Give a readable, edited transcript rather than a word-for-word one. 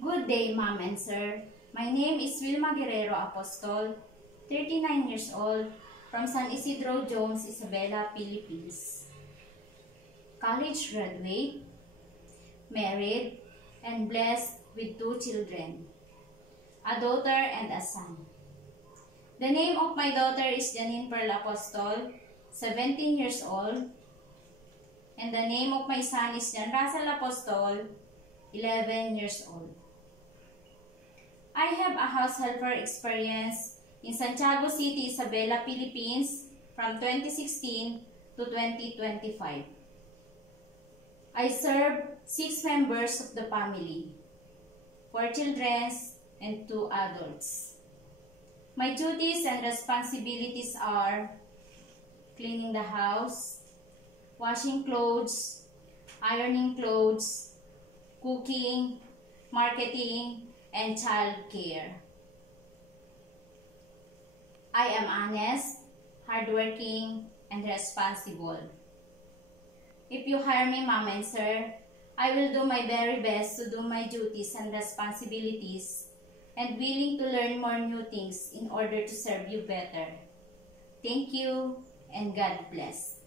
Good day, Ma'am and Sir. My name is Wilma Guerrero Apostol, 39 years old, from San Isidro Jones, Isabela, Philippines. College graduate, married, and blessed with 2 children, a daughter and a son. The name of my daughter is Janine Pearl Apostol, 17 years old, and the name of my son is Jan Russell Apostol, 11 years old. I have a house helper experience in Santiago City, Isabela, Philippines from 2016 to 2025. I serve 6 members of the family, 4 children and 2 adults. My duties and responsibilities are cleaning the house, washing clothes, ironing clothes, cooking, marketing, and child care. I am honest, hardworking, and responsible. If you hire me, Ma'am and Sir, I will do my very best to do my duties and responsibilities and willing to learn more new things in order to serve you better. Thank you and God bless.